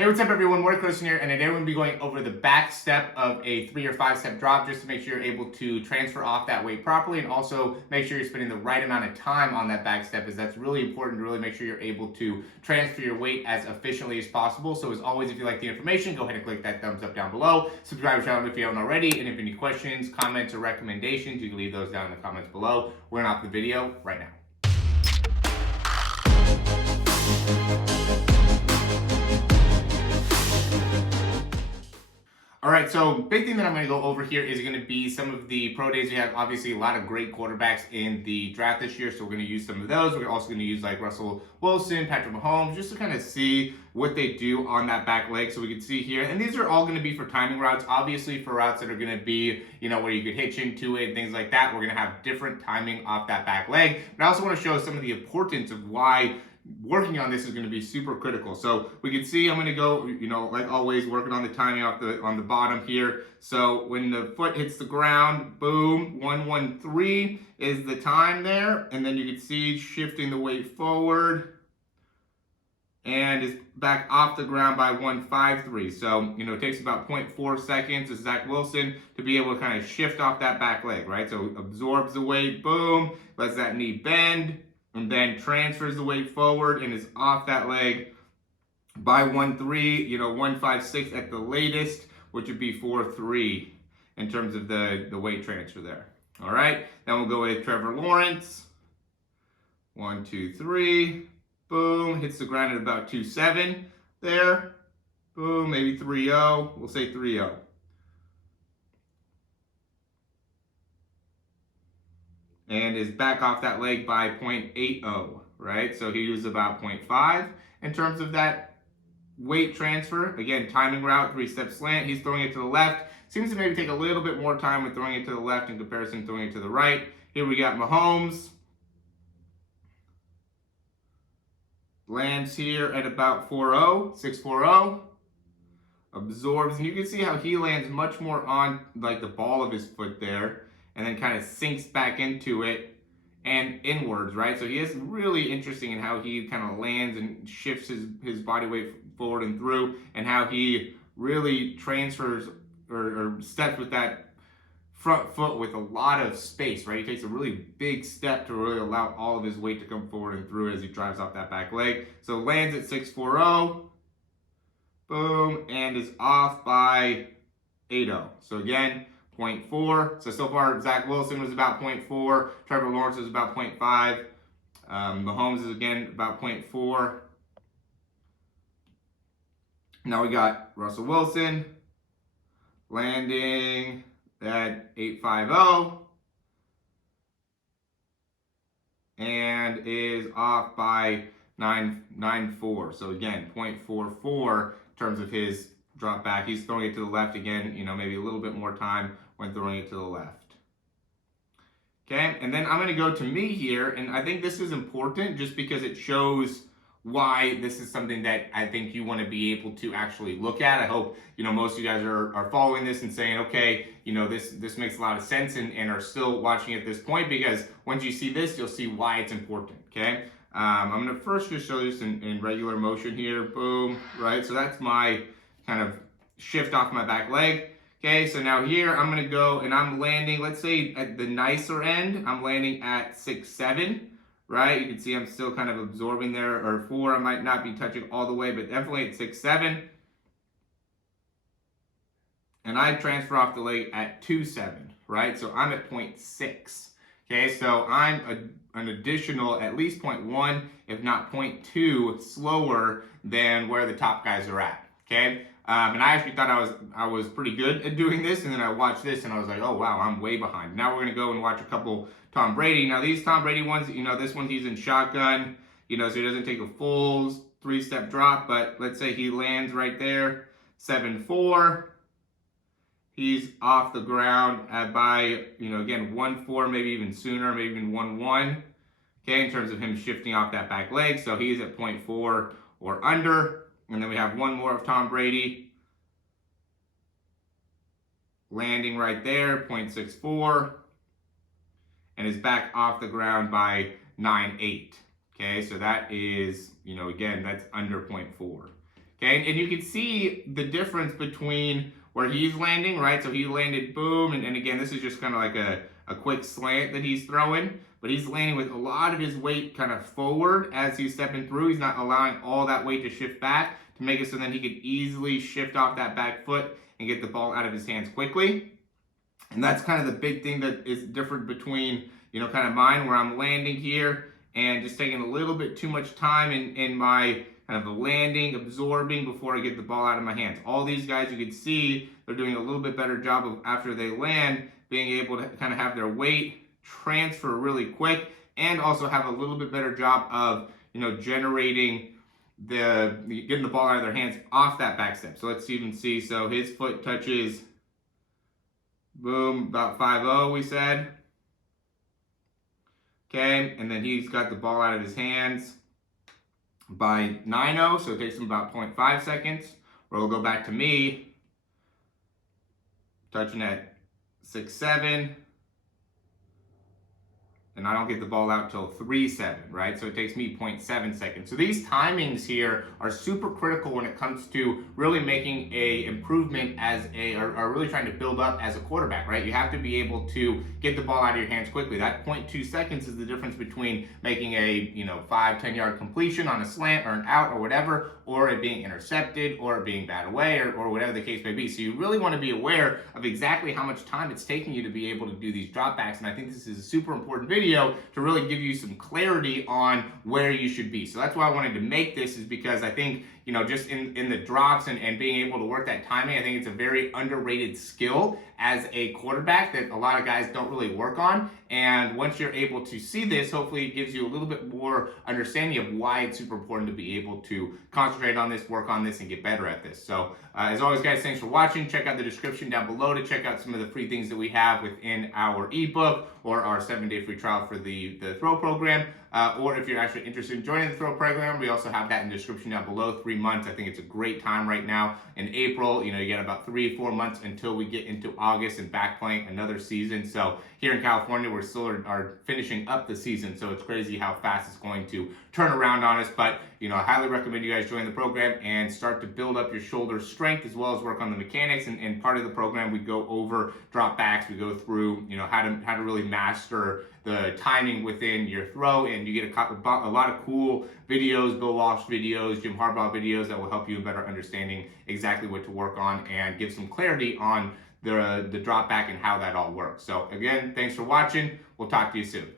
Hey, what's up everyone? Morey Croson here, and today we're going to be going over the back step of a 3 or 5 step drop just to make sure you're able to transfer off that weight properly and also make sure you're spending the right amount of time on that back step, as that's really important to really make sure you're able to transfer your weight as efficiently as possible. So as always, if you like the information, go ahead and click that thumbs up down below. Subscribe to the channel if you haven't already, and if you have any questions, comments, or recommendations, you can leave those down in the comments below. We're going to hop the video right now. All right, so big thing that I'm going to go over here is going to be some of the pro days. We have obviously a lot of great quarterbacks in the draft this year, so we're going to use some of those. We're also going to use like Russell Wilson, Patrick Mahomes, just to kind of see what they do on that back leg. So we can see here, and these are all going to be for timing routes. Obviously, for routes that are going to be, where you could hitch into it and things like that, we're going to have different timing off that back leg. But I also want to show some of the importance of why working on this is going to be super critical. So we can see I'm going to go, like always, working on the timing on the bottom here. So when the foot hits the ground, boom, 113 is the time there. And then you can see shifting the weight forward and is back off the ground by 153. So, it takes about 0.4 seconds as Zach Wilson to be able to kind of shift off that back leg, right? So absorbs the weight, boom, lets that knee bend, and then transfers the weight forward and is off that leg by 1-3, 156 at the latest, which would be 4-3 in terms of the weight transfer there. All right, then we'll go with Trevor Lawrence. 1, 2, 3, boom, hits the ground at about 2.7 there. Boom, maybe 3.0, we'll say 3.0. And is back off that leg by 0.80, right? So he was about 0.5 in terms of that weight transfer. Again, timing route, 3-step slant. He's throwing it to the left. Seems to maybe take a little bit more time with throwing it to the left in comparison to throwing it to the right. Here we got Mahomes. Lands here at about 4.0, 6.40. Absorbs, and you can see how he lands much more on like the ball of his foot there, and then kind of sinks back into it and inwards, right? So he is really interesting in how he kind of lands and shifts his body weight forward and through, and how he really transfers or steps with that front foot with a lot of space, right? He takes a really big step to really allow all of his weight to come forward and through as he drives off that back leg. So lands at 6.40, boom, and is off by 8.0. So again, 0.4. So far, Zach Wilson was about 0.4. Trevor Lawrence was about 0.5. Mahomes is again about 0.4. Now we got Russell Wilson landing at 8.50 and is off by 9.94. So again, 0.44 in terms of his drop back. He's throwing it to the left again, maybe a little bit more time when throwing it to the left. Okay, and then I'm going to go to me here, and I think this is important just because it shows why this is something that I think you want to be able to actually look at. I hope, most of you guys are following this and saying, okay, this makes a lot of sense and are still watching at this point, because once you see this, you'll see why it's important, okay? I'm going to first just show this in regular motion here, boom, right? So that's my kind of shift off my back leg. Okay, so now here I'm going to go and I'm landing, let's say at the nicer end, I'm landing at 6.7, right? You can see I'm still kind of absorbing there, or 4, I might not be touching all the way, but definitely at 6.7. And I transfer off the leg at 2.7, right? So I'm at 0.6. Okay, so I'm an additional at least 0.1, if not 0.2 slower than where the top guys are at. Okay, and I actually thought I was pretty good at doing this, and then I watched this and I was like, oh wow, I'm way behind. Now we're gonna go and watch a couple Tom Brady. Now these Tom Brady ones, this one he's in shotgun, so he doesn't take a full 3-step drop, but let's say he lands right there, 7.4. He's off the ground by, again, 1.4, maybe even sooner, maybe even 1.1. Okay, in terms of him shifting off that back leg, so he's at 0.4 or under. And then we have one more of Tom Brady landing right there, 0.64, and is back off the ground by 9.8. Okay, so that is, again, that's under 0.4. Okay, and you can see the difference between where he's landing, right? So he landed boom, and again, this is just kind of like a quick slant that he's throwing, but he's landing with a lot of his weight kind of forward as he's stepping through. He's not allowing all that weight to shift back to make it so then he could easily shift off that back foot and get the ball out of his hands quickly. And that's kind of the big thing that is different between, kind of mine, where I'm landing here and just taking a little bit too much time in my kind of landing, absorbing before I get the ball out of my hands. All these guys, you can see they're doing a little bit better job of, after they land, being able to kind of have their weight transfer really quick, and also have a little bit better job of, generating getting the ball out of their hands off that back step. So let's even see. So his foot touches, boom, about 5-0, we said. Okay, and then he's got the ball out of his hands by 9-0, so it takes him about 0.5 seconds. Where we'll go back to me, touching at 6-7, and I don't get the ball out till 3-7, right? So it takes me 0.7 seconds. So these timings here are super critical when it comes to really making a improvement or really trying to build up as a quarterback, right? You have to be able to get the ball out of your hands quickly. That 0.2 seconds is the difference between making a 5-10 yard completion on a slant or an out or whatever, or it being intercepted, or it being bat away, or whatever the case may be. So you really want to be aware of exactly how much time it's taking you to be able to do these dropbacks. And I think this is a super important video to really give you some clarity on where you should be. So that's why I wanted to make this, is because I think, just in the drops and being able to work that timing, I think it's a very underrated skill as a quarterback that a lot of guys don't really work on. And once you're able to see this, hopefully it gives you a little bit more understanding of why it's super important to be able to concentrate on this, work on this, and get better at this. So as always, guys, thanks for watching. Check out the description down below to check out some of the free things that we have within our ebook or our 7-day free trial for the throw program. Or if you're actually interested in joining the throw program, we also have that in the description down below. 3 months. I think it's a great time right now in April. You get about 3-4 months until we get into August and back playing another season. So here in California, we're still are finishing up the season. So it's crazy how fast it's going to turn around on us. But, I highly recommend you guys join the program and start to build up your shoulder strength as well as work on the mechanics. And part of the program, we go over drop backs. We go through, how to really master the timing within your throw, and you get a lot of cool videos, Bill Walsh videos, Jim Harbaugh videos that will help you in better understanding exactly what to work on and give some clarity on the drop back and how that all works. So again, thanks for watching. We'll talk to you soon.